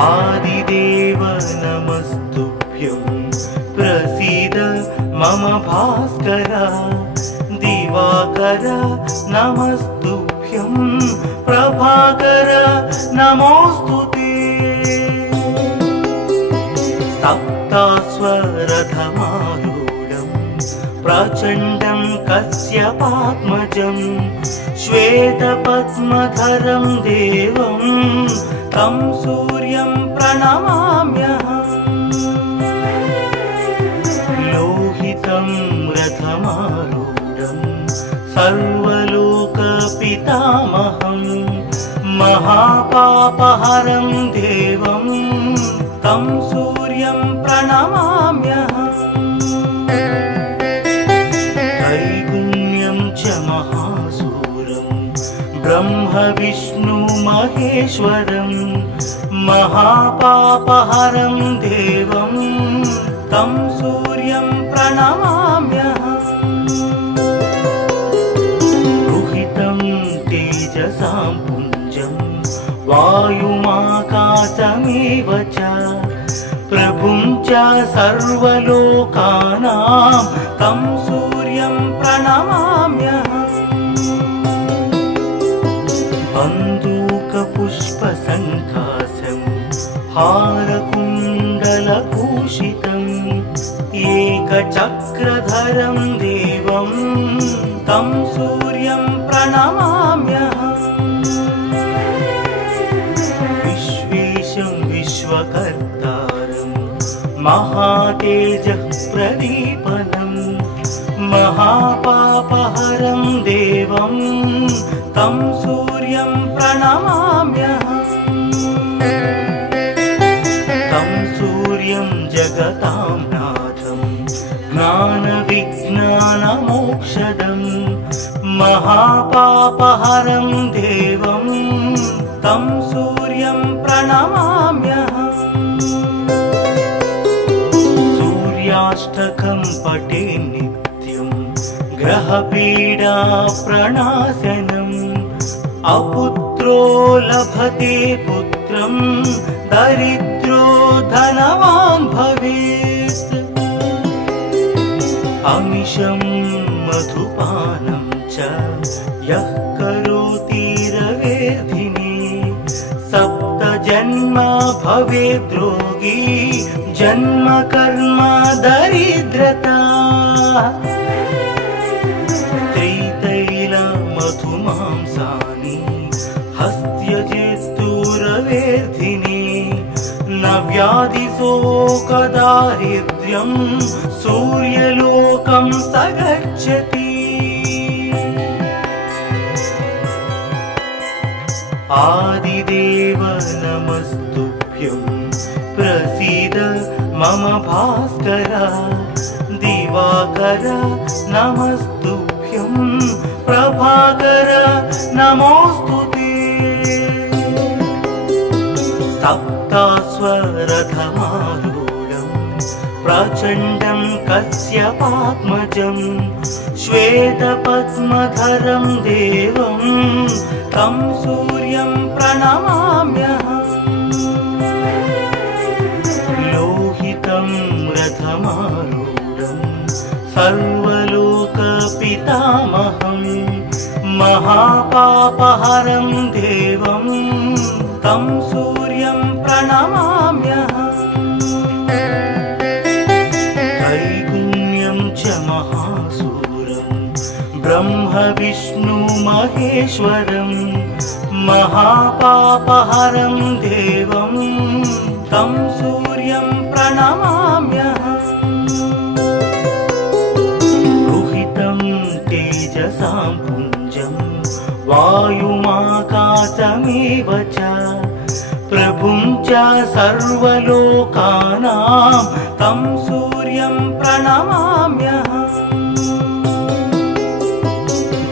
आदिदेव नमस्तुभ्यं प्रसीद मम भास्कर दिवाकर नमस्तुभ्यं प्रभाकर नमोस्तुते सप्तास्वरथमारूढं प्रचण्डं कश्यपात्मजं श्वेतपद्मधरं देवं तं सूर्यं प्रणमाम्यहम् लोहितं रथमारूढं सर्वलोकपितामहं महापापहरं देवं तं सूर्यं प्रणमाम्यहम् त्रैगुण्यं च महासूरं ब्रह्म विष्णु महेश्वरं महापापहरं देवं तं सूर्यं प्रणमाम्यहम् रुहितं तेजसां पुञ्जं वायुमाकाशमेव च प्रभुं च सर्वलोकानां तं सूर्यं प्रणमाम्यहम् बन्दूकपुष्पसङ्काशं हारकुण्डलभूषितम् एकचक्रधरं देवं तं सूर्यं प्रणमाम्यहम् विश्वेशं विश्वकर्तारं महातेजः प्रदीपनं महापापहरं देवं तं सूर्यं प्रणमाम्यहम् तं सूर्यं जगतां नाथं ज्ञानविज्ञानमोक्षदं महापापहरं देवं तं सूर्यं प्रणमाम्यहम् सूर्याष्टकं पठे नित्यं ग्रहपीडा प्रणाशनम् अपुत्रो लभते पुत्रं दरिद्रो धनवान् भवेत् अमिषं मधुपानं च यः करोति रवेर्धिने सप्तजन्म भवेद् रोगी जन्म कर्म दरिद्रता मधुमांसानि हस्त्यजेस्तुरवेर्धिने न व्याधिशोकदारिद्र्यं सूर्यलोकं स गच्छति आदिदेव नमस्तुभ्यं प्रसीद मम भास्कर दिवाकर नमस्तुभ्यं प्रभाकर नमोस्तुते सप्तास्वरथमारूढं प्रचण्डं कश्यपात्मजं श्वेतपद्मधरं देवं तं सूर्यं प्रणमाम्यहम् लोहितं रथमारूढं सर्वलोकपितामहं महापापहरं देवं तं सूर्यं प्रणमाम्यहम् त्रैगुण्यं च महासूरं ब्रह्म विष्णु महेश्वरं महापापहरं देवं तं सूर्यं प्रणमाम्यहम् तेजसां पुञ्जं वायुमाकाशमेव च प्रभुं च सर्वलोकानां तं सूर्यं प्रणमाम्यहम्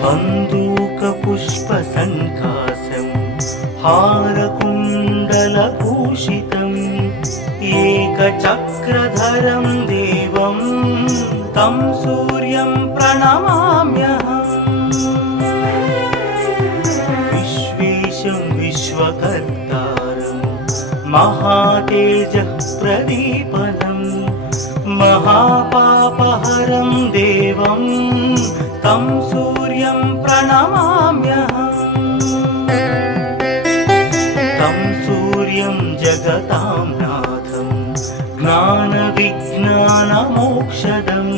बन्दूकपुष्पसङ्काशं हारकुण्डलभूषितम् एकचक्रधरं देवं तं सूर्यं प्रणमाम्यहम् विश्वेशं विश्वकर्तारं महातेजः प्रदीपनं महापापहरं देवं तं सूर्यं प्रणमाम्यहम् तं सूर्यं जगतां नाथं ज्ञानविज्ञानमोक्षदं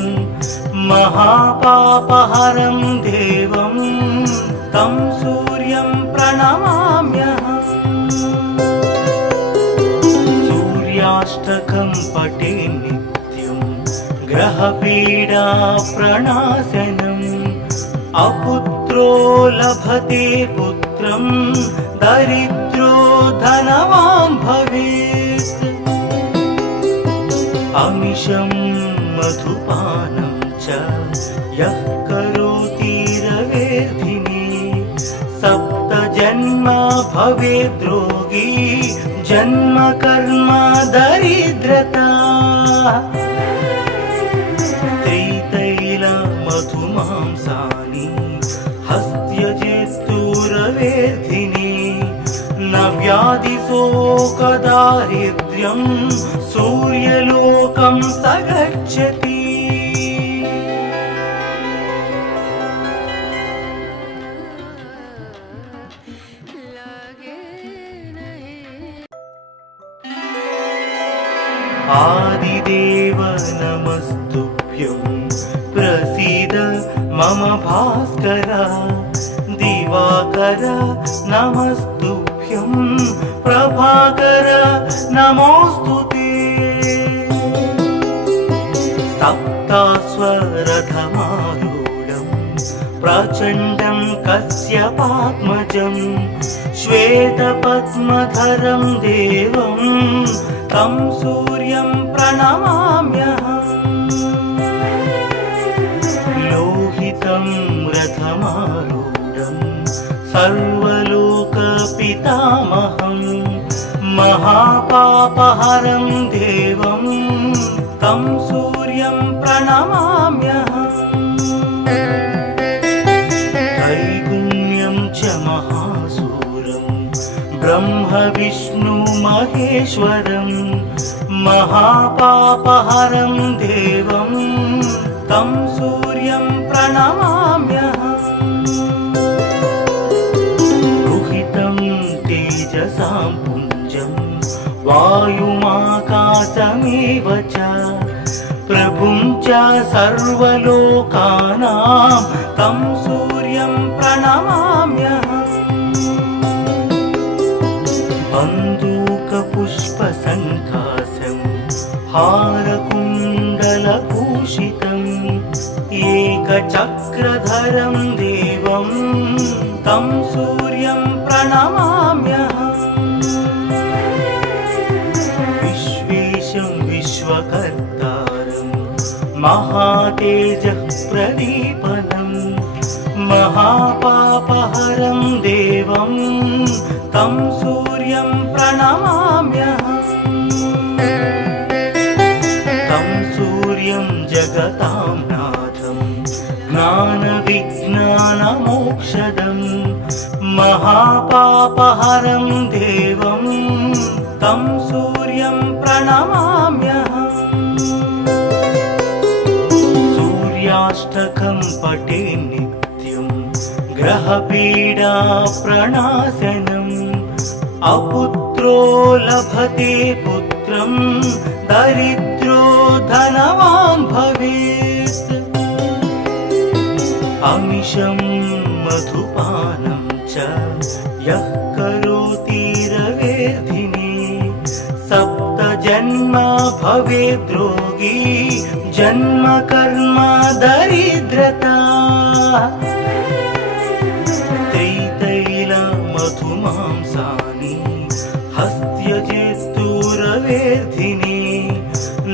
महापापहरं देवं तं सूर्यं प्रणमाम्यहम् सूर्याष्टकं पठे नित्यं ग्रहपीडा प्रणाशनम् अपुत्रो लभते पुत्रं दरिद्रो धनवान् भवेत् अमिषं मधुपानं च यः करोति रवेर्धिने सप्तजन्म भवेद्रोगी जन्म कर्म दरिद्रता स्त्रीतैलमधुमांसानि हस्त्यजेत्तुरवेर्धिने न व्याधिशोकदारिद्र्यं सूर्यलोकं स गच्छति आदिदेव नमस्तुभ्यं प्रसीद मम भास्कर दिवाकर नमस्तुभ्यं प्रभाकर नमोऽस्तुते सप्तास्वरथमारूढं प्रचण्डं कश्यपात्मजं श्वेतपद्मधरं देवं तं सूर्यं प्रणमाम्यहम् लोहितं रथमारूढं सर्वलोकपितामहं महापापहरं देवं तं सूर्यं प्रणमाम्यहम् त्रैगुण्यं च महासूरं ब्रह्म विष्णु महेश्वरं महापापहरं देवं तं सूर्यं प्रणमाम्यहम् रुहितं तेजसां पुञ्जं वायुमाकाशमेव च प्रभुं च सर्वलोकानां तं सूर्यं प्रणमाम्यहम् बन्दूकपुष्पसङ्काशं हारकुण्डलभूषितम् एकचक्रधरं देवं तं सूर्यं प्रणमाम्यहम् विश्वेशं विश्वकर्तारं महातेजः प्रदीपनं महापापहरं देवं तं सूर्यं प्रणमाम्यहम् तं सूर्यं जगतां नाथं ज्ञानविज्ञानमोक्षदं महापापहरं देवं तं सूर्यं प्रणमाम्यहम् सूर्याष्टकं पठे नित्यं ग्रहपीडा प्रणाशनम् अपुत्रो लभते पुत्रं दरिद्रो धनवान् भवेत् अमिषं मधुपानं च यः करोति रवेर्धिने सप्तजन्म भवेद्रोगी जन्म कर्म दरिद्रता स्त्रीतैलमधुमांसानि हस्त्यजेत्तुरवेर्धिने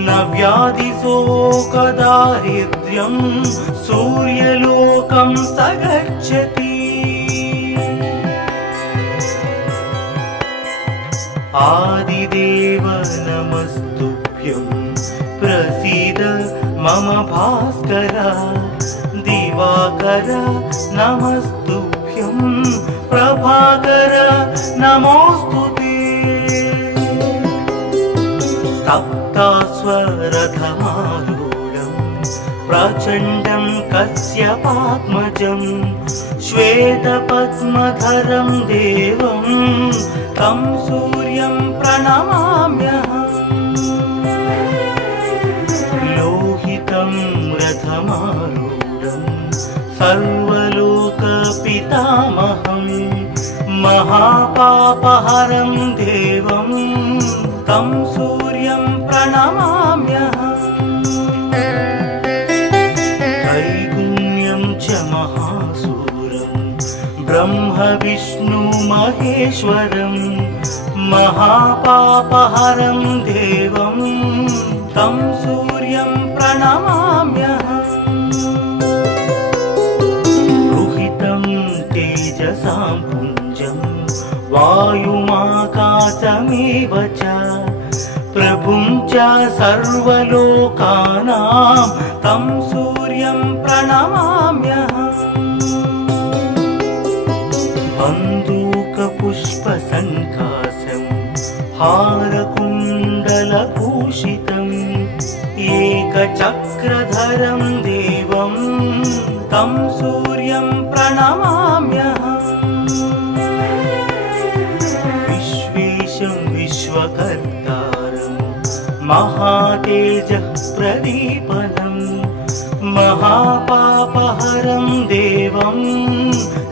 न व्याधिशोकदारिद्र्यं सूर्यलोकं स गच्छति आदिदेव नमस्तुभ्यं प्रसीद मम भास्कर दिवाकर नमस्तुभ्यं प्रभाकर नमोऽस्तुते सप्तास्वरथमारूढं प्रचण्डं कश्यपात्मजं श्वेतपद्मधरं देवं तं सूर्यं प्रणमाम्यहम्। लोहितं रथमारूढं सर्वलोकपितामहं महापापहरं देवं तं सूर्यं प्रणमाम्यहम्। त्रैगुण्यं च महासूरं ब्रह्म विष्णु महेश्वरं महापापहरं देवं तं सूर्यं प्रणमाम्यहम्। रुहितं तेजसां पुञ्जं वायुमाकाशमेव च प्रभुं च सर्वलोकानां तं सूर्यं प्रणमाम्यहम्। बन्दूकपुष्पसङ्कासं हारकुण्डलभूषितम् एकचक्रधरं देवं तं सूर्यं प्रणमाम्यहम्। विश्वेशं विश्वकर्तारं महातेजः प्रदीपनं महापापहरं देवं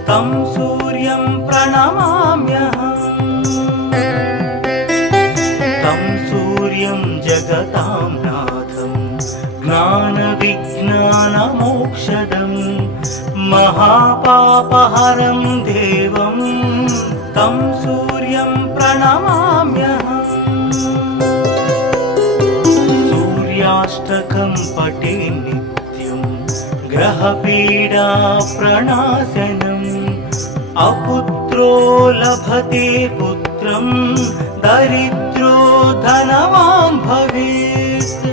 तं सूर्यं प्रणमाम्यहम्। तं सूर्यं जगतां नाथं ज्ञानविज्ञानमोक्षदं महापापहरं देवं तं सूर्यं प्रणमाम्यहम्। सूर्याष्टकं पठे नित्यं ग्रहपीडा प्रणाशनम् अपुत्रो लभते पुत्रं दरिद्रो धनवान् भवेत्।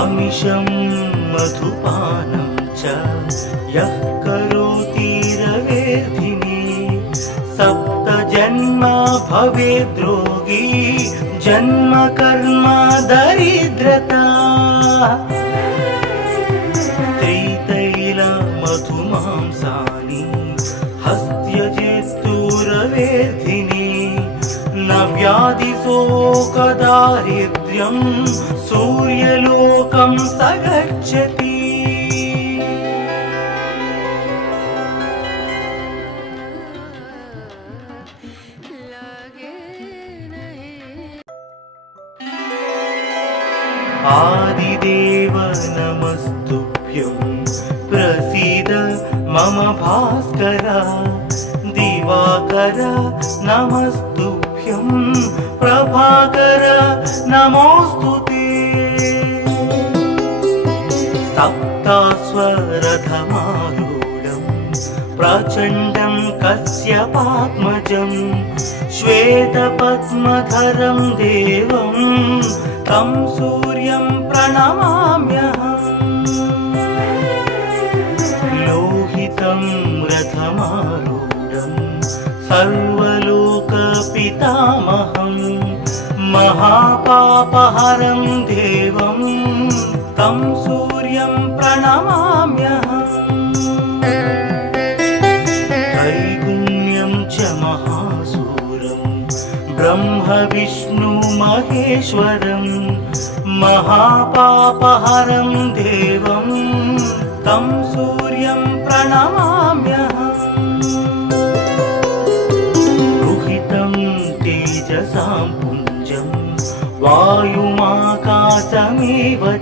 अमिषं मधुपानं च यः करोति रवेर्धिने सप्तजन्म भवेद्रोगी जन्म कर्म दरिद्रता। त्रितैलमधुमांसानि हस्त्यजेस्तुरवेर्धिने न व्याधिशोकदारिद्र्यं सूर्यलोकं स गच्छति। आदिदेव नमस्तुभ्यं प्रसीद मम भास्कर। दिवाकर नमस्तुभ्यं प्रभाकर नमोऽस्तुते। सप्तास्वरथमारूढं प्रचण्डं कश्यपात्मजं श्वेतपद्मधरं देवं तं सूर्यं प्रणमाम्यहम्। लोहितं रथमारूढं सर्वलोकपितामहं महापापहरं देवं तं सूर्यं प्रणमाम्यहम्। त्रैगुण्यं च महासूरं ब्रह्म विष्णु महेश्वरं महापापहरं देवं तं सूर्यं प्रणमाम्यहम्। रुहितं तेजसां पुञ्जं वायुमाकाशमेव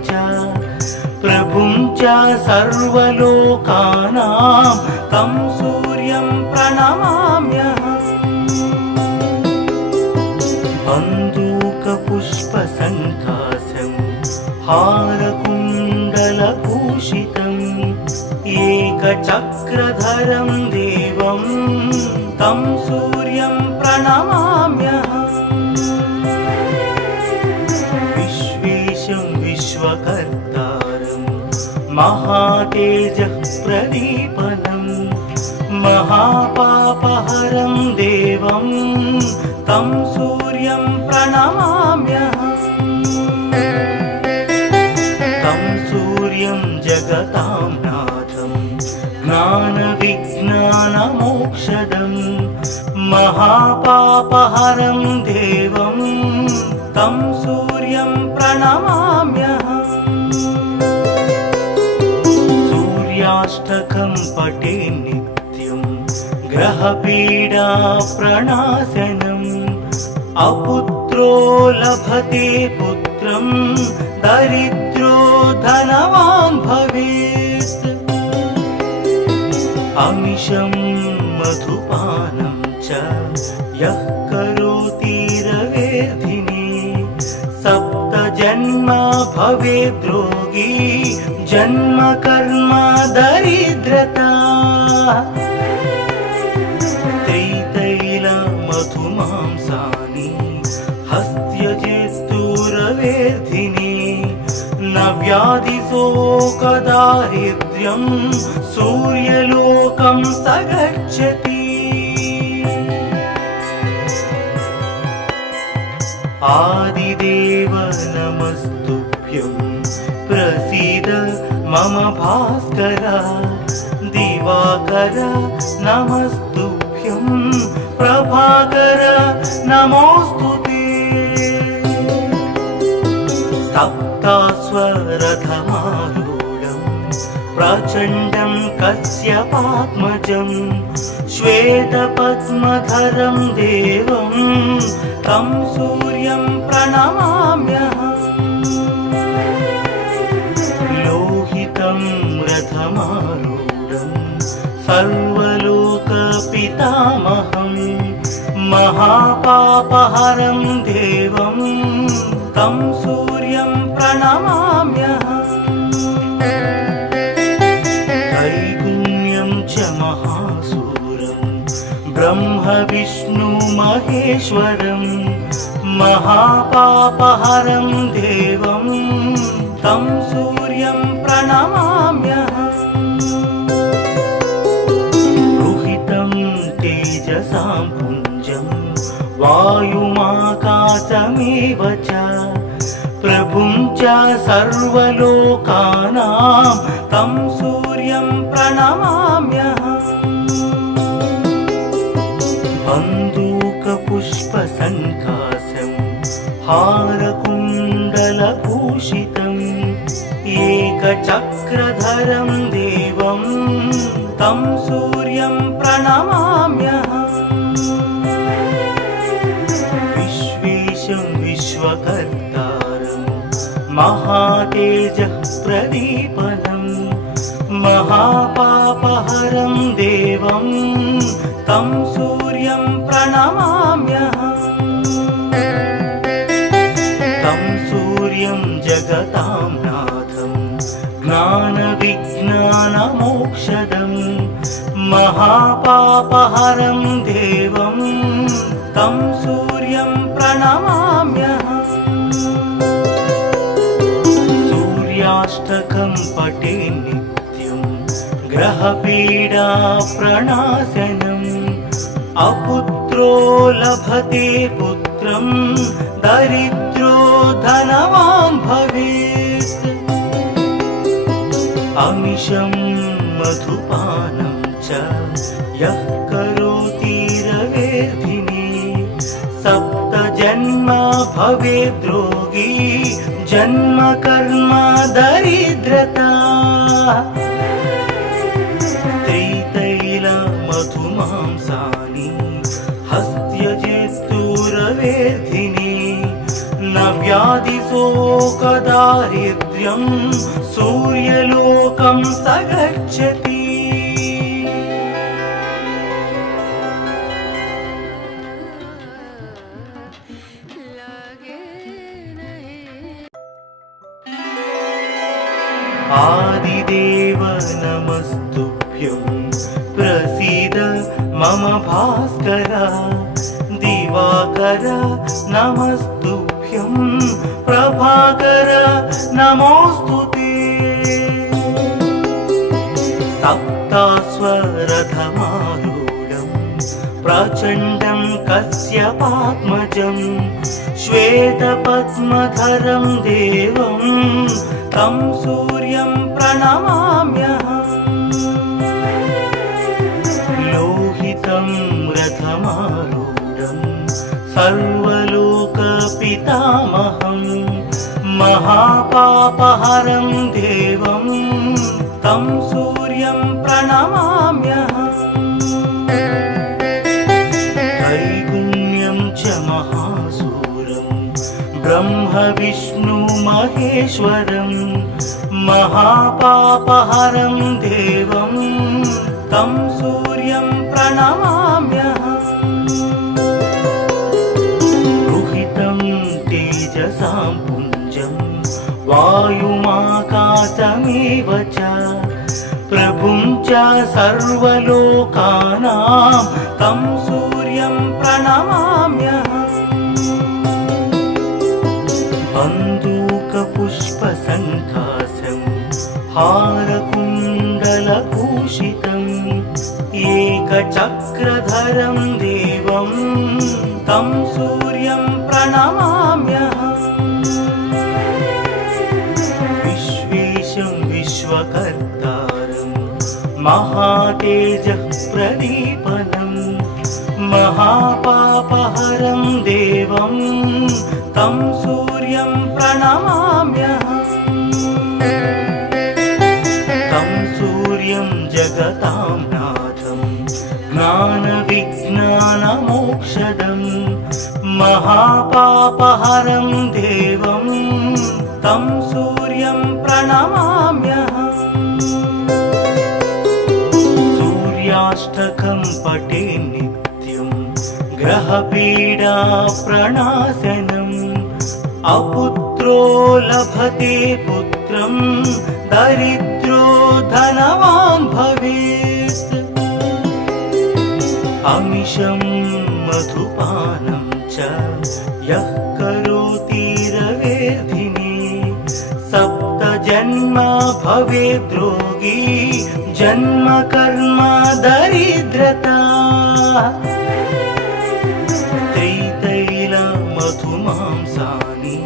च प्रभुं च सर्वलोकानां तं सूर्यं प्रणमाम्यहम्। बन्दूकपुष्पसङ्कासं हारकुण्डलभूषितम् एकचक्रधरं देवं तं सूर्यं प्रणमाम्यहम्। विश्वेशं विश्वकर्तारं महातेजः प्रदीपनं महापापहरं देवं देवं तं सूर्यं प्रणमाम्यहम् तं सूर्यं जगतां नाथं ज्ञानविज्ञानमोक्षदं महापापहरं देवं तं सूर्यं प्रणमाम्यहम् सूर्याष्टकं पठे नित्यं ग्रहपीडा प्रणाशनम् अपुत्रो लभते पुत्रं दरिद्रो धनवान् भवेत् अमिषं मधुपानं च यः करोति रवेर्धिने सप्तजन्म भवेद्रोगी जन्म कर्म दरिद्रता मधुमांसानि हस्त्यजेस्तुरवेर्धिने न व्याधिशोकदारिद्र्यं सूर्यलोकं स गच्छति आदिदेव नमस्तुभ्यं प्रसीद मम भास्कर दिवाकर नमस्तुभ्यं प्रभाकर नमोस्तुते सप्तास्वरथमारूढं प्रचण्डं कश्यपात्मजं श्वेतपद्मधरं देवं तं सूर्यं प्रणमाम्यहम् लोहितं रथमारूढं सर्वलोकपितामहं महापापहरं देवं तं सूर्यं प्रणमाम्यहम् त्रैगुण्यं च महासूरं ब्रह्म विष्णु महेश्वरं महापापहरं देवं तं सूर्यं प्रणमाम्यहम् तेजसां पुञ्जं वायुमाकाशमेव च प्रभुं च सर्वलोकानां तं सूर्यं प्रणमाम्यहम् बन्दूकपुष्पसङ्काशं हारकुण्डलभूषितम् एकचक्रधरं देवं तं सूर्यं प्रणमाम्यहम् विश्वेशं विश्वकर्तारं महातेजः प्रदीपनं महापापहरं देवं तं सूर्यं प्रणमाम्यहम् तं सूर्यं जगतां नाथं ज्ञानविज्ञानमोक्षदं महापापहरं देवं तं सूर्यं प्रणमाम्यहम् सूर्याष्टकं पठे नित्यं ग्रहपीडा प्रणाशनम् अपुत्रो लभते पुत्रं दरिद्रो धनवान् भवेत् अमिषं मधुपानं च यः करोति रवेर्धिने सप्तजन्म भवेद्रोगी जन्म कर्म दरिद्रता मधुमांसानि हस्त्यजेस्तुरवेर्धिने न व्याधिशोकदारिद्र्यं सूर्यलोकं स गच्छति आदिदेव नमस्तुभ्यं प्रसीद मम भास्कर दिवाकर नमस्तुभ्यं प्रभाकर नमोस्तुते सप्तास्वरथमारूढं प्रचण्डं कश्यपात्मजं श्वेतपद्मधरं देवं तं सूर्यं प्रणमाम्यहम्। लोहितं रथमारूढं सर्वलोकपितामहं महापापहरं देवं तं सूर्यं प्रणमाम्यहम्। त्रैगुण्यं च महासूरं ब्रह्म विष्णु महेश्वरं महापापहरं देवं तं सूर्यं प्रणमाम्यहम्। रुहितं तेजसां पुञ्जं वायुमाकाशमेव च प्रभुं च सर्वलोकानां तं सूर्यं प्रणमाम्यहम्। बन्दूकपुष्पसङ्काशं हारकुण्डलभूषितम् एकचक्रधरं देवं तं सूर्यं प्रणमाम्यहम्। विश्वेशं विश्वकर्तारं महातेजः प्रदीपनं महापापहरं देवं तं सूर्यं प्रणमाम्यहम्। तं सूर्यं जगतां नाथं ज्ञानविज्ञानमोक्षदं महापापहरं देवं तं सूर्यं प्रणमाम्यहम्। सूर्याष्टकं पठे नित्यं ग्रहपीडा प्रणाशनम् अपुत्रो लभते पुत्रं दरिद्रो धनवान् भवेत्। अमिषं मधुपानं च यः करोति रवेर्धिने सप्तजन्म भवेद्रोगी जन्म कर्म दरिद्रता। त्रितैलमधुमांसानि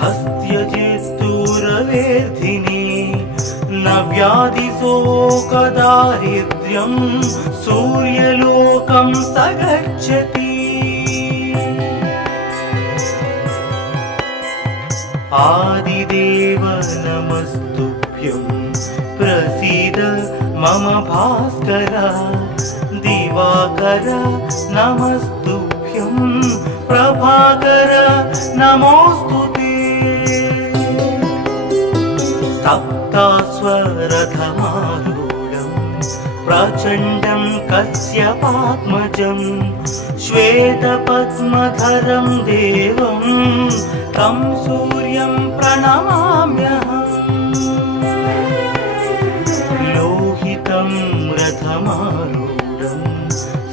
हस्त्यजेस्तुरवेर्धिने न व्याधिशोकदारिद्र्यं सूर्यलोकं स गच्छति। आदिदेव नमस्तुभ्यं प्रसीद मम भास्कर। दिवाकर नमस्तुभ्यं प्रभाकर नमोऽस्तुते। सप्ताश्वरथमारूढं प्रचण्डं कश्यपात्मजं श्वेतपद्मधरं देवं तं सूर्यं प्रणमाम्यहम्। लोहितं रथमारूढं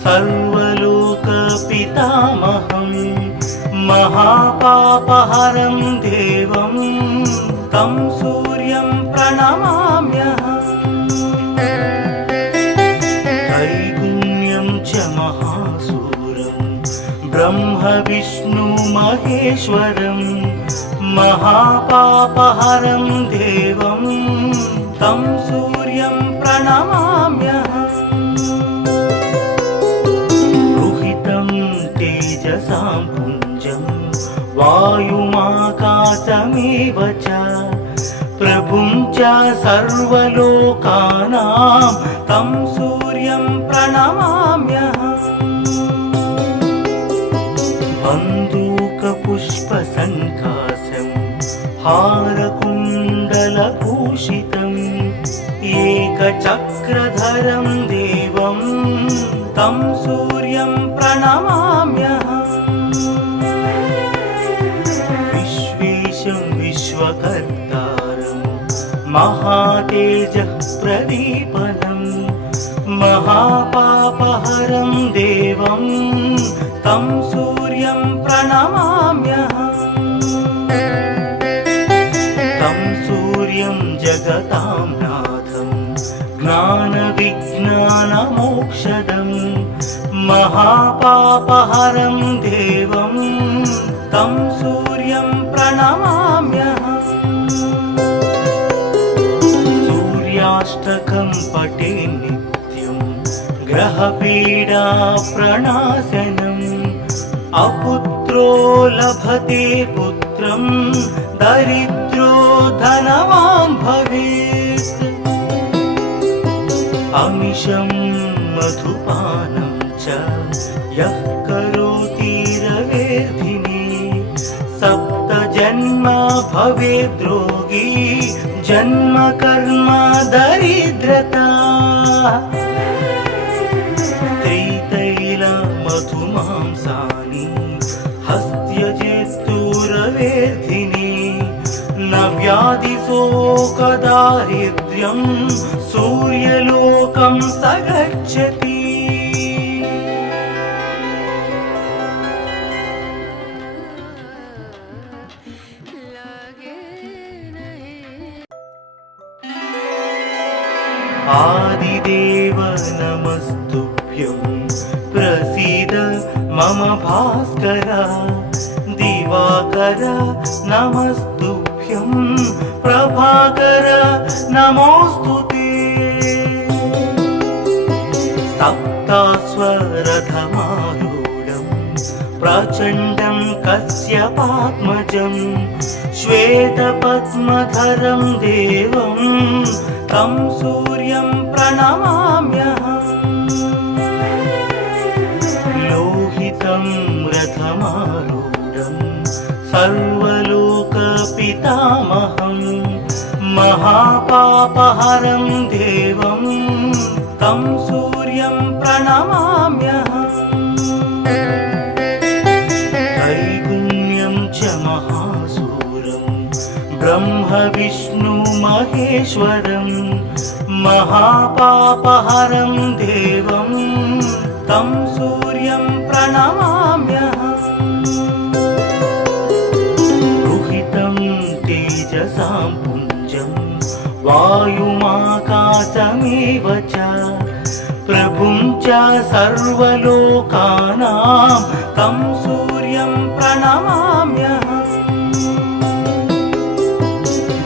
सर्वलोकपितामहं महापापहरं देवं तं सूर्यं प्रणमाम्यहम्। त्रैगुण्यं च महासूरं ब्रह्म विष्णु महेश्वरं महापापहरं देवं तं सूर्यं प्रणमाम्यहम्। रुहितं तेजसां पुञ्जं वायुमाकाशमेव च प्रभुं च सर्वलोकानां तं सूर्यं प्रणमाम्यहम्। बन्दूकपुष्पसङ्काशं हारकुण्डलभूषितम् एकचक्रधरं देवं तं सूर्यं प्रणमाम्यहम्। विश्वेशं विश्वकर्तारं महातेजः प्रदीपनं महापापहरं देवं तं सूर्यं प्रणमाम्यहम्। तं सूर्यं जगतां नाथं ज्ञानविज्ञानमोक्षदं महापापहरं देवं तं सूर्यं प्रणमाम्यहम् सूर्याष्टकं पठे नित्यं ग्रहपीडा प्रणाशनम् अपुत्रो लभते पुत्रं दरिद्रो धनवान् भवेत् अमिषं मधुपानं च यः करोति रवेर्धिने सप्त जन्म भवेद्रोगी जन्म कर्म दरिद्रता त्रितैल मधुमांसानि हस्त्यजेस्तुरवेर्धिने न व्याधिशोकदारिद्र्यं सूर्यलोकं स गच्छति आदिदेव नमस्तुभ्यं प्रसीद मम भास्कर दिवाकर नमस्तुभ्यं प्रभाकर नमोस्तुते सप्तास्वरथमारूढं प्रचण्डं कश्यपात्मजं श्वेतपद्मधरं देवं तं सूर्यं प्रणमाम्यहम् लोहितं रथमारूढं सर्वलोकपितामहं महापापहरं देवं तं सूर्यं प्रणमाम्यहम् त्रैगुण्यं च महासूरं ब्रह्म विष्णु महेश्वरं महापापहरं देवं तं सूर्यं प्रणमाम्यहम् रुहितं तेजसां पुञ्जं वायुमाकाशमेव च प्रभुं च सर्वलोकानां तं सूर्यं प्रणमाम्यहम्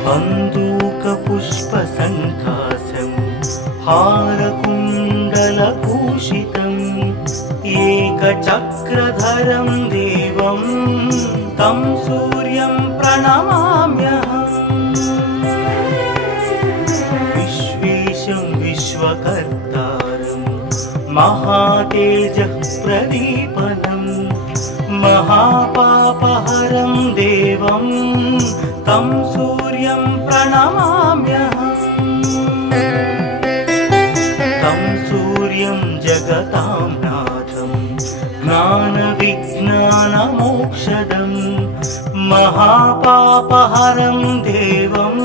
बन्दूकपुष्पसङ्काशं हारकुण्डलभूषितम् एकचक्रधरं देवं तं सूर्यं प्रणमाम्यहम् विश्वेशं विश्वकर्तारं महातेजः प्रदीपनं महापापहरं देवं तं सूर्यं प्रणमाम्यहम् तं सूर्यं जगतां नाथं ज्ञानविज्ञानमोक्षदं महापापहरं देवं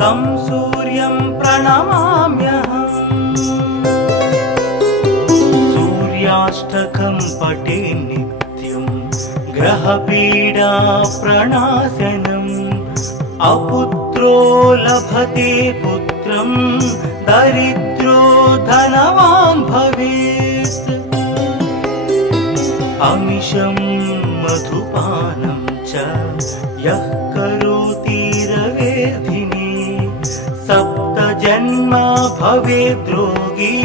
तं सूर्यं प्रणमाम्यहम् सूर्याष्टकं पठे नित्यं ग्रहपीडा प्रणाशनम् अपुत्रो लभते पुत्रं दरिद्रो धनवान् भवेत् अमिषं मधुपानं च यः करोति रवेर्धिने सप्त जन्म भवेद्रोगी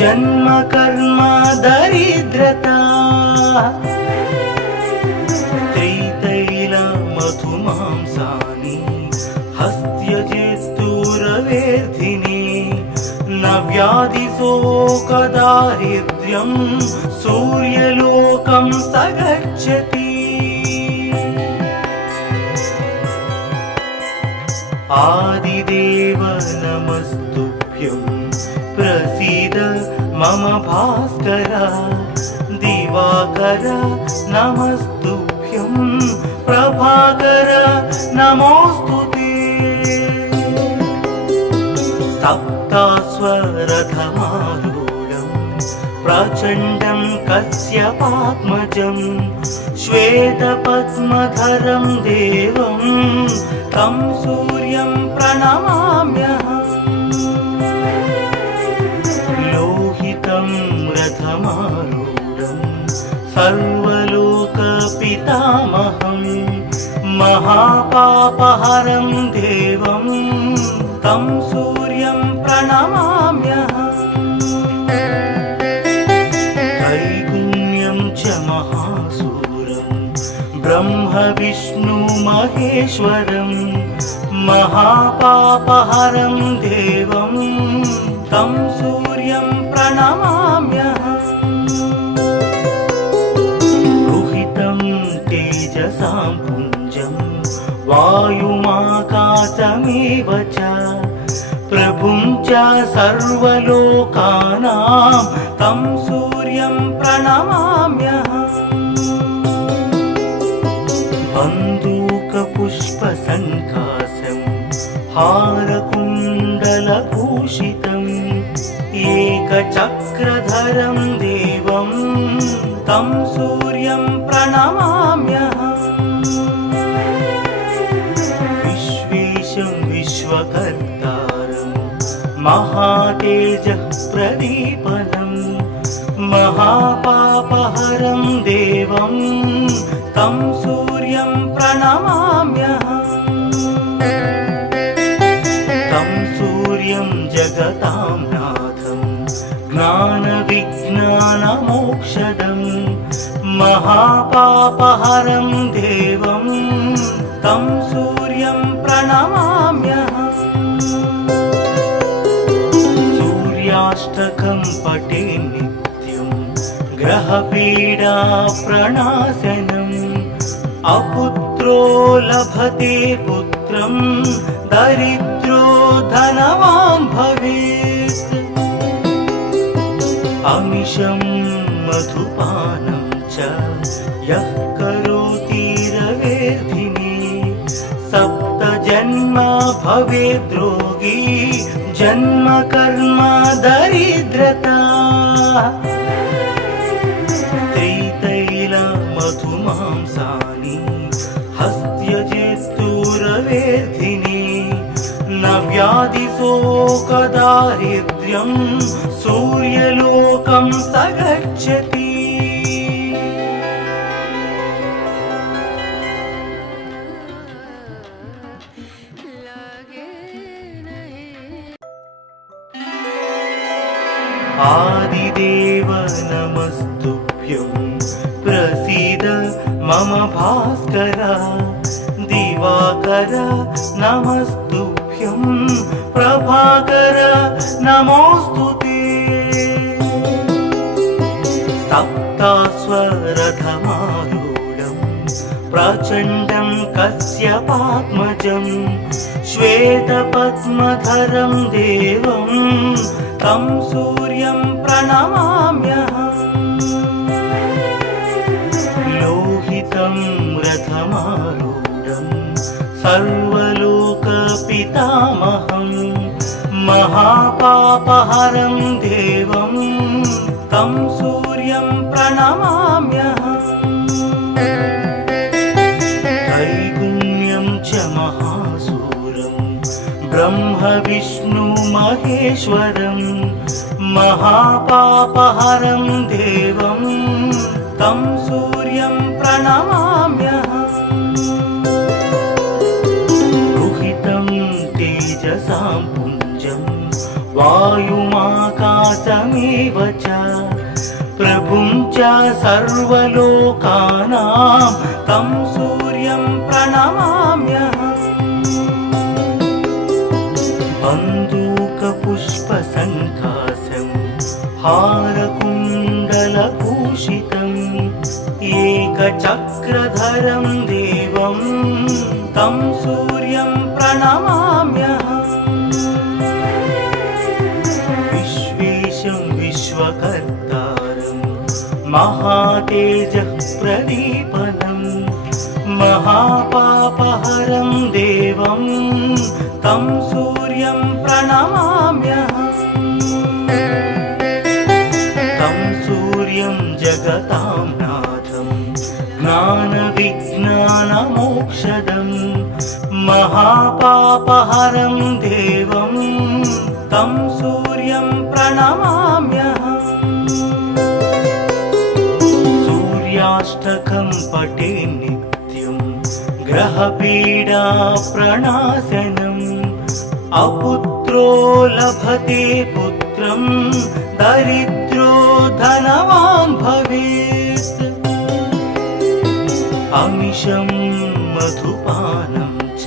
जन्म कर्म दरिद्रता त्रितैल मधुमांसानि हस्त्यजेस्तुरवेर्धिने न व्याधिशोकदारिद्र्यं सूर्यलोकं स गच्छति आदिदेव नमस्तुभ्यं प्रसीद मम भास्कर दिवाकर नमस्तुभ्यं प्रभाकर नमोस्तुते सप्तास्वरथमारूढं प्रचण्डं कश्यपात्मजं श्वेतपद्मधरं देवं तं सूर्यं प्रणमाम्यहम् लोहितं रथमारूढं सर्वलोकपितामहं महापापहरं देवं तं सूर्यं प्रणमाम्यहम् त्रैगुण्यं च महासूरं ब्रह्म विष्णु महेश्वरं महापापहरं देवं तं सूर्यं प्रणमाम्यहम् रुहितं तेजसां पुञ्जं वायुमाकाशमेव च प्रभुं च सर्वलोकानां तं सूर्यं प्रणमाम्यहम् बन्दूकपुष्पसङ्कासं हारकुण्डलभूषितम् एकचक्रधरं देवं तं सूर्यं प्रणमाम्यहम् विश्वेशं विश्वकर्तारं महातेजः प्रदीपनं महापापहरं देवं तं सूर्यं प्रणमाम्यहम् तं सूर्यं जगतां नाथं ज्ञानविज्ञानमोक्षदं महापापहरं देवं तं सूर्यं प्रणमाम्यहम् सूर्याष्टकं पठे नित्यं ग्रहपीडा प्रणाशनम् अपुत्रो लभते पुत्रं दरिद्रो धनवान् भवेत् अमिषं मधुपानं च यः करोति रवेर्धिने सप्तजन्म भवेद्रोगी जन्म कर्म दरिद्रता त्रितैलमधुमांसानि हस्त्यजेस्तुरवेर्धिने न व्याधिशोकदारिद्र्यं सूर्यलोकं स गच्छति आदिदेव नमस्तुभ्यं प्रसीद मम भास्कर दिवाकर नमस्तुभ्यं प्रभाकर नमोऽस्तुते सप्तास्वरथमारूढं प्रचण्डं कश्यपात्मजं श्वेतपद्मधरं देवं तं सूर्यं प्रणमाम्यहम् लोहितं रथमारूढं सर्वलोकपितामहं महापापहरं देवं तं सूर्यं प्रणमाम्यहम् त्रैगुण्यं च महासूरं ब्रह्म विष्णु महेश्वरं महापापहरं देवं तं सूर्यं प्रणमाम्यहम् रुहितं तेजसां पुञ्जं वायुमाकाशमेव च प्रभुं च सर्वलोकानां तं सूर्यं प्रणमाम्यहम् बन्दूकपुष्पसङ्कासं हारकुण्डलभूषितम् एकचक्रधरं देवं तं सूर्यं प्रणमाम्यहम् विश्वेशं विश्वकर्तारं महातेजः प्रदीपनं महापापहरं देवं तं सूर्यं प्रणमाम्यहम् तं सूर्यं जगतां नाथं ज्ञानविज्ञानमोक्षदं महापापहरं देवं तं सूर्यं प्रणमाम्यहम् ग्रहपीडा प्रणाशनम् अपुत्रो लभते पुत्रं दरिद्रो धनवान् भवेत् अमिषं मधुपानं च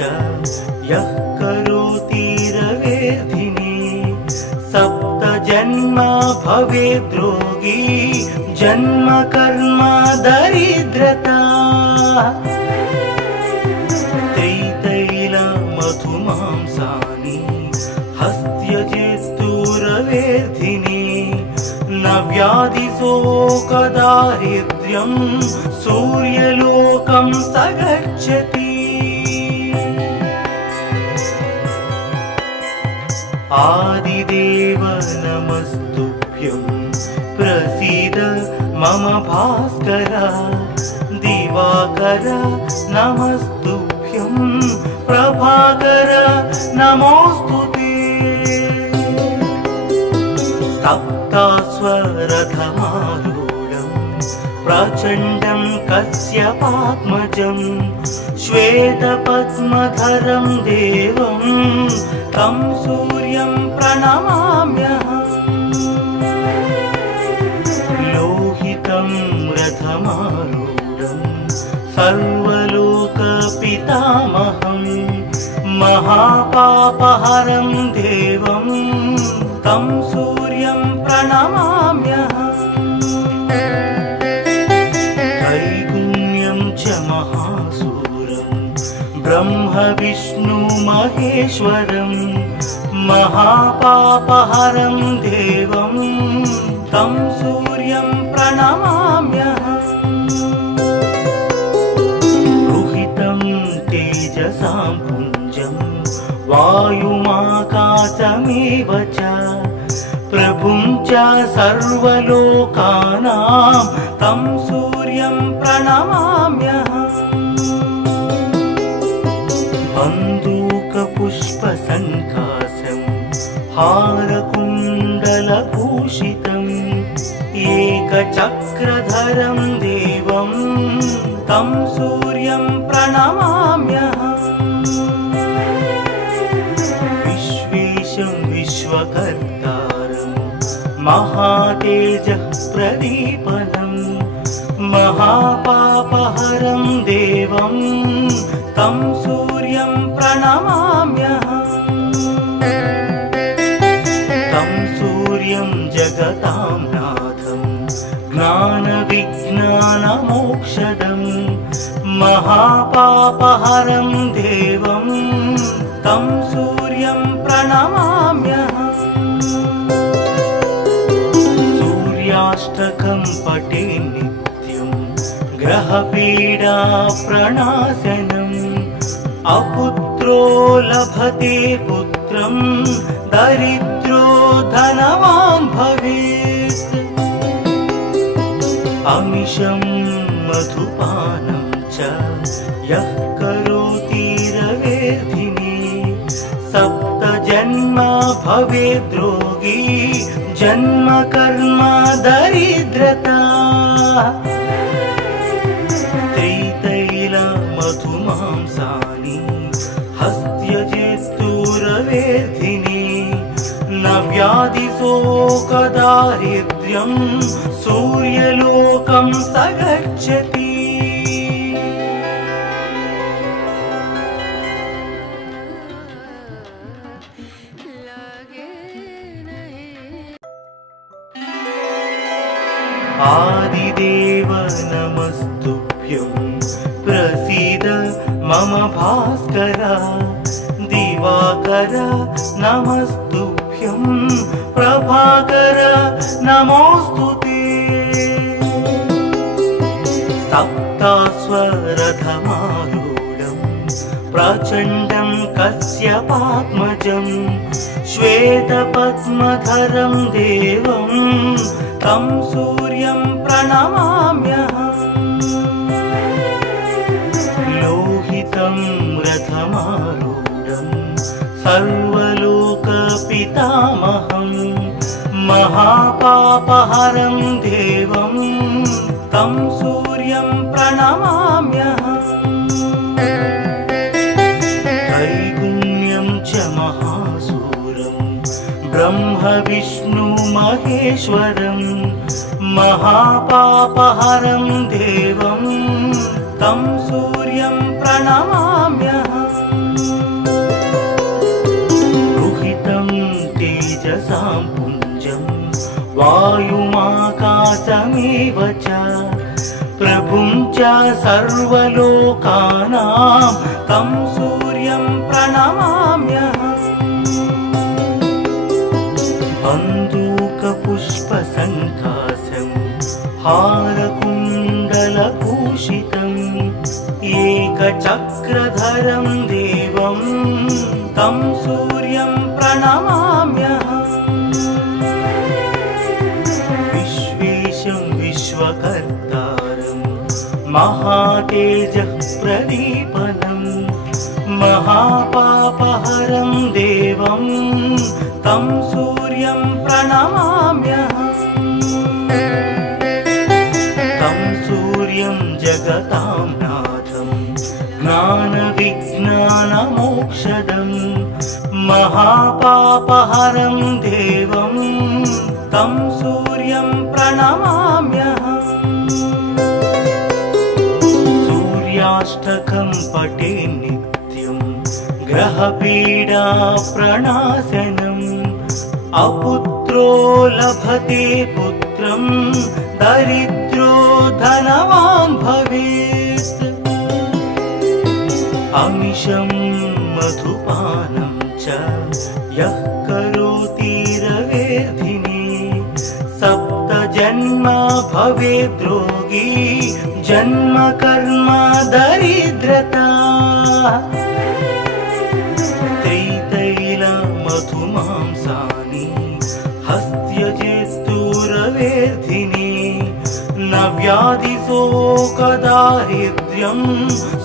यः करोति रवेर्धिने सप्त जन्म भवेद् रोगी जन्म कर्म दरिद्रता मधुमांसानि हस्त्यजेस्तुरवेर्धिने न व्याधिशोकदारिद्र्यं सूर्यलोकं स गच्छति आदिदेव नमस्तुभ्यं प्रसीद मम भास्कर दिवाकर नमस्तुभ्यं प्रभाकर नमोस्तुते सप्तास्वरथमारूढं प्रचण्डं कश्यपात्मजं श्वेतपद्मधरं देवं तं सूर्यं प्रणमाम्यहम् लोहितं रथमारूढं सर्वलोकपितामहं महापापहरं देवं तं सूर्यं प्रणमाम्यहम् त्रैगुण्यं च महासूरं ब्रह्म विष्णु महेश्वरं महापापहरं देवं तं सूर्यं प्रणमाम्यहम् तेजसां पुञ्जं वायुमाकाशमेव च प्रभुं च सर्वलोकानां तं सूर्यं प्रणमाम्यहम् बन्दूकपुष्पसङ्काशं हारकुण्डलभूषितम् एकचक्रधरं देवं तं सूर्यं प्रणमाम्यहम् विश्वेशं विश्वकर्तारं महातेजः प्रदीपनं महापापहरं देवं तं सूर्यं प्रणमाम्यहम् तं सूर्यं जगतां नाथं ज्ञानविज्ञानमोक्षदम् महापापहरं देवं तं सूर्यं प्रणमाम्यहम् सूर्याष्टकं पठे नित्यं ग्रहपीडा प्रणाशनम् अपुत्रो लभते पुत्रं दरिद्रो धनवान् भवेत् अमिषं मधुपानं च यः करोति रवेर्धिने सप्त जन्म भवेद् रोगी जन्म कर्म दरिद्रता त्रितैल मधुमांसानि हस्त्यजेस्तुरवेर्धिने न व्याधिशोकदारिद्र्यं सूर्यलोकं स गच्छति आदिदेव नमस्तुभ्यं प्रसीद मम भास्कर दिवाकर नमस्तुभ्यं प्रभाकर नमोस्तुते सप्तास्वरथमारूढं प्रचण्डं कश्यपात्मजं श्वेतपद्मधरं देवं तं सूर्यं प्रणमाम्यहम् लोहितं रथमारूढं सर्वलोकपितामहं महापापहरं देवं तं सूर्यं प्रणमाम्यहम् ब्रह्म विष्णु महेश्वरं महापापहरं देवं तं सूर्यं प्रणमाम्यहम् रुहितं तेजसां पुञ्जं वायुमाकाशमेव च प्रभुं च सर्वलोकानां तं सूर्यं प्रणमाम्यहम् बन्दूकपुष्पसङ्कासं हारकुण्डलभूषितम् एकचक्रधरं देवं तं सूर्यं प्रणमाम्यहम् विश्वेशं विश्वकर्तारं महातेजः प्रदीपनं महापापहरं देवं तं सूर्यं प्रणमाम्यहम् तं सूर्यं जगतां नाथं ज्ञानविज्ञानमोक्षदं महापापहरं देवं तं सूर्यं प्रणमाम्यहम् सूर्याष्टकं पठे नित्यं ग्रहपीडा प्रणाशनम् अपुत्रो लभते पुत्रं दरिद्रो धनवान् भवेत् अमिषं मधुपानं च यः करोति रवेर्धिने सप्तजन्म भवेद्रोगी जन्म कर्म दरिद्रता मधुमांसानि हस्त्यजेस्तुरवेर्धिने न व्याधिशोकदारिद्र्यं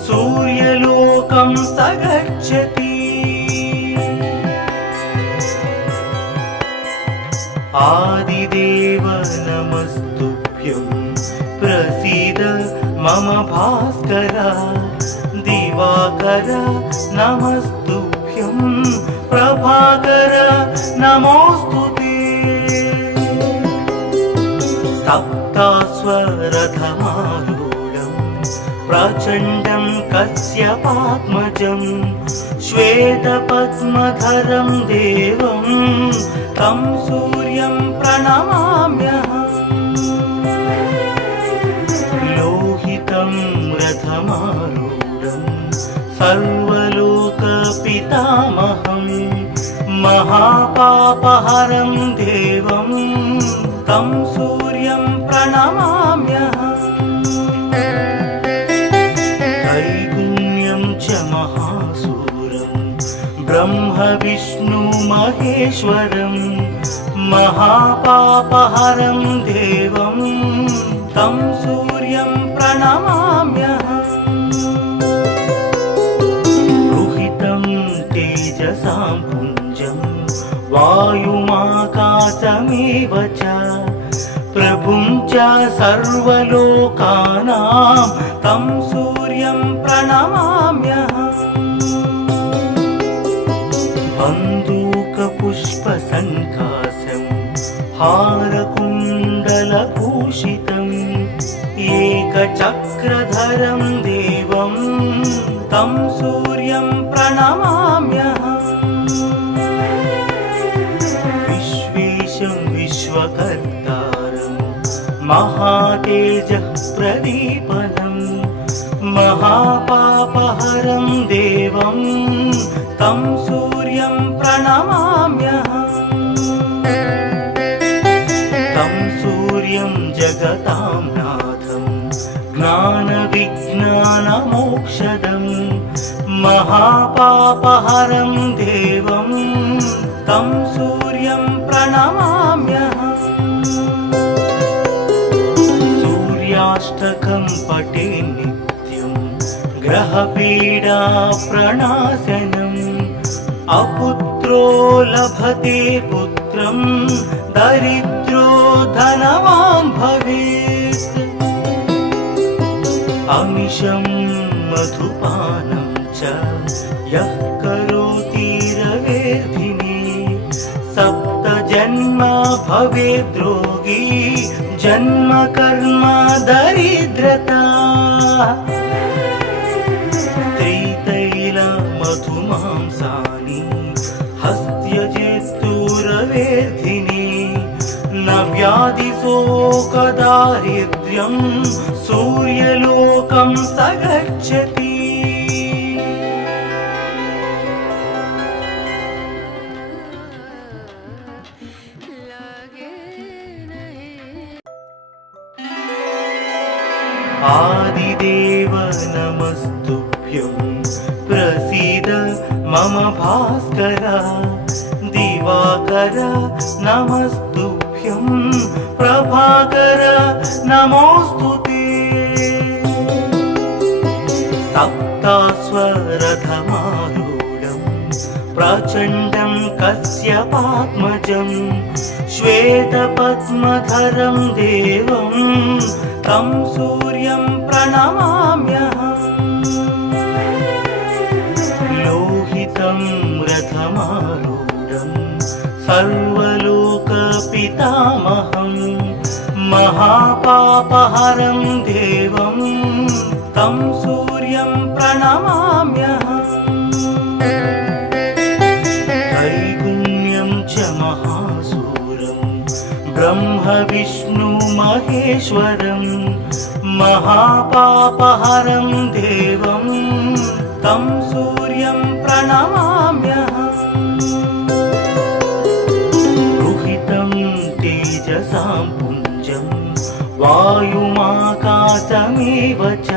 सूर्यलोकं स गच्छति आदिदेव नमस्तुभ्यं प्रसीद मम भास्कर दिवाकर नमस्तुभ्यं प्रभाकर नमोस्तुते सप्तास्वरथमारूढं प्रचण्डं कश्यपात्मजं श्वेतपद्मधरं देवं तं सूर्यं प्रणमाम्यहम् लोहितं रथमारूढं सर्वलोकपितामहं महापापहरं देवं तं सूर्यं प्रणमाम्यहम् त्रैगुण्यं च महासूरं ब्रह्म विष्णु महेश्वरं महापापहरं देवं तं सूर्यं प्रणमाम्यहम् तेजसां पुञ्जं वायुमाकाशमेव च प्रभुं च सर्वलोकानां तं सूर्यं प्रणमाम्यहम् बन्दूकपुष्पसङ्कासं हारकुण्डलभूषितम् एकचक्रधरं देवं तं सूर्यं प्रणमाम्यहम् विश्वेशं विश्वकर्तारं महातेजः प्रदीपनं महापापहरं देवं तं सूर्यं प्रणमाम्यहम् तं सूर्यं जगतां नाथं ज्ञानविज्ञानमोक्षदं महापापहरं देवं तं सूर्यं प्रणमाम्यहम् सूर्याष्टकं पठे नित्यं ग्रहपीडा प्रणाशनम् अपुत्रो लभते पुत्रं दरिद्रो धनवान् भवेत् अमिषं मधुपानं च यः करोति रवेर्धिने सप्त भवेद्रोगी जन्म कर्म दरिद्रता मधुमांसानि हस्त्यजेस्तुरवेर्धिनि न व्याधिशोकदारिद्र्यं सूर्यलोकं स गच्छति। आदिदेव नमस्तुभ्यं प्रसीद मम भास्कर दिवाकर नमस्तुभ्यं प्रभाकर नमोस्तुते। सप्तास्वरथमारूढं प्रचण्डं कश्यपात्मजं श्वेतपद्मधरं देवं तं सूर्यं प्रणमाम्यहम्। लोहितं रथमारूढं सर्वलोकपितामहं महापापहरं देवं तं सूर्यं प्रणमाम्यहम्। त्रैगुण्यं च महासूरं ब्रह्म विष्णु महेश्वरं महापापहरं देवं तं सूर्यं प्रणमाम्यहम्। रुहितं तेजसां पुञ्जं वायुमाकाशमेव च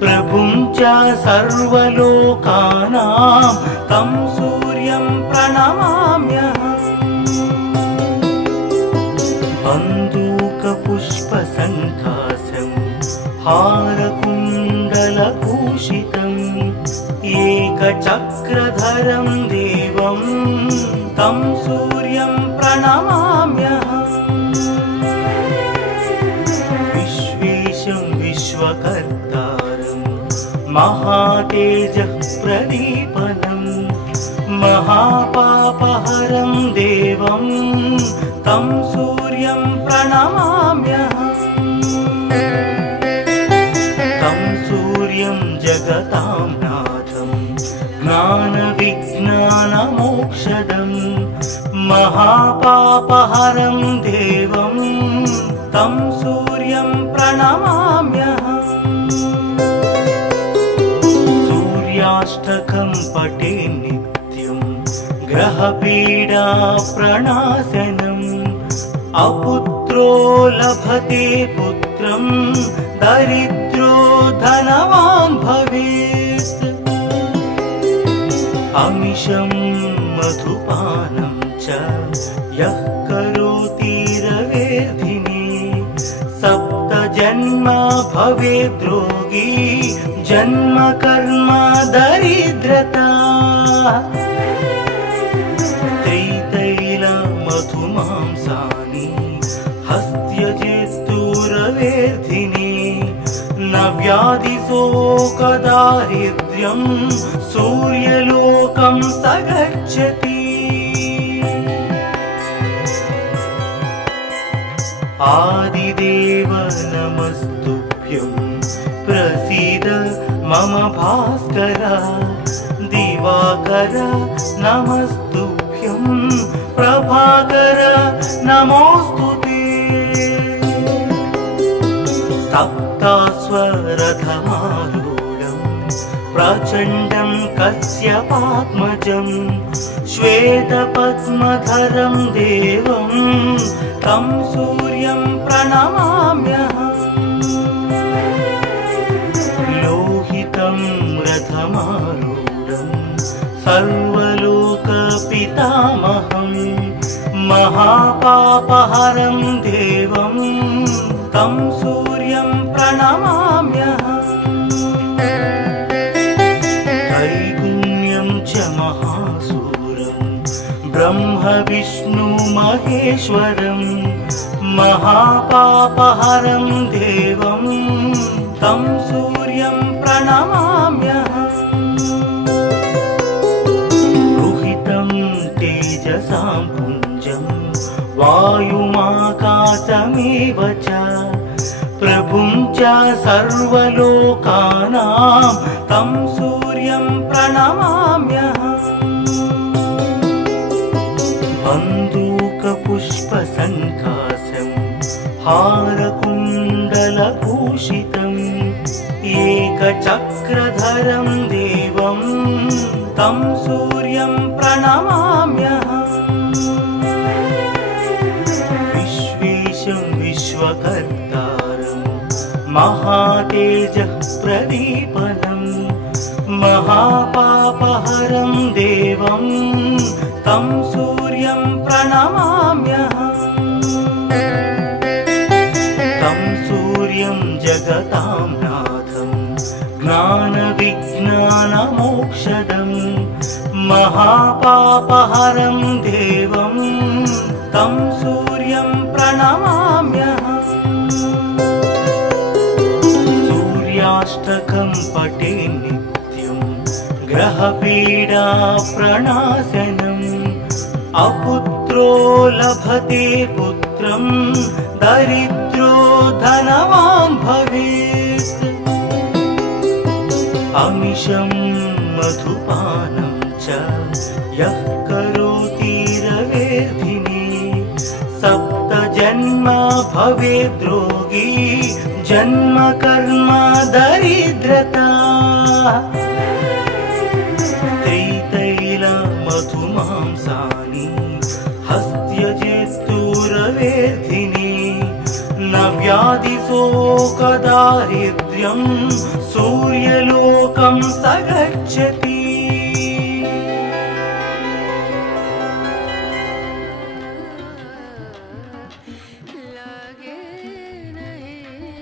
प्रभुं च सर्वलोकानां तं सूर्यं प्रणमाम्यहम्। बन्दूकपुष्पसङ्कासं हारकुण्डलभूषितम् एकचक्रधरं देवं तं सूर्यं प्रणमाम्यहम्। विश्वेशं विश्वकर्तारं महातेजः प्रदीपनं महापापहरं देवं तं सूर्यं प्रणमाम्यहम्। तं सूर्यं जगतां नाथं ज्ञानविज्ञानमोक्षदं महापापहरं देवं तं सूर्यं प्रणमाम्यहम्। सूर्याष्टकं पठे नित्यं ग्रहपीडा प्रणाशनम् अपुत्रो लभते पुत्रं दरिद्रो धनवान् भवेत्। अमिषं मधुपानं च यः करोति रवेर्धिनि सप्तजन्म भवेद्रोगी जन्म कर्म दरिद्रता। मधुमांसानि हस्त्यजेस्तुरवेर्धिनि न व्याधिशोकदारिद्र्यं सूर्यलोकं स गच्छति। आदिदेव नमस्तुभ्यं प्रसीद मम भास्कर दिवाकर नमस्तुभ्यं प्रभाकर नमोस्तुते। सप्तास्वरथमारूढं प्रचण्डं कश्यपात्मजं श्वेतपद्मधरं देवं तं सूर्यं प्रणमाम्यहम्। लोहितं रथमारूढं सर्वलोकपितामहं महापापहरं देवं तं सूर्यं प्रणमाम्यहम्। त्रैगुण्यं च महासूरं ब्रह्म विष्णु महेश्वरं महापापहरं देवं तं सूर्यं प्रणमाम्यहम्। तेजसां पुञ्जं वायुमाकाशमेव च प्रभुं च सर्वलोकानां तं सूर्यं प्रणमाम्यहम् बन्दूकपुष्पसङ्काशं हारकुण्डलभूषितम् एकचक्रधरं देवं तं सूर्यं प्रणमाम्यहम् विश्वेशं विश्वकर्तारं महातेजः प्रदीपनं महापापहरं देवं तं सूर्यं प्रणमाम्यहम् तं सूर्यं जगतां नाथं ज्ञानविज्ञानमोक्षदं महापापहरं देवं तं सूर्यं प्रणमाम्यहम् सूर्याष्टकं पठे नित्यं ग्रहपीडा प्रणाशनम् अपुत्रो लभते पुत्रं दरिद्रो धनवान् भवेत् अमिषं मधुपानं च यः करोति रवेर्धिने सप्तजन्म भवेद्रोगी जन्म कर्म दरिद्रता त्रितैलमधुमांसानि हस्त्यजेस्तुरवेर्धिने न व्याधिशोकदारिद्र्यं सूर्यलोकं सग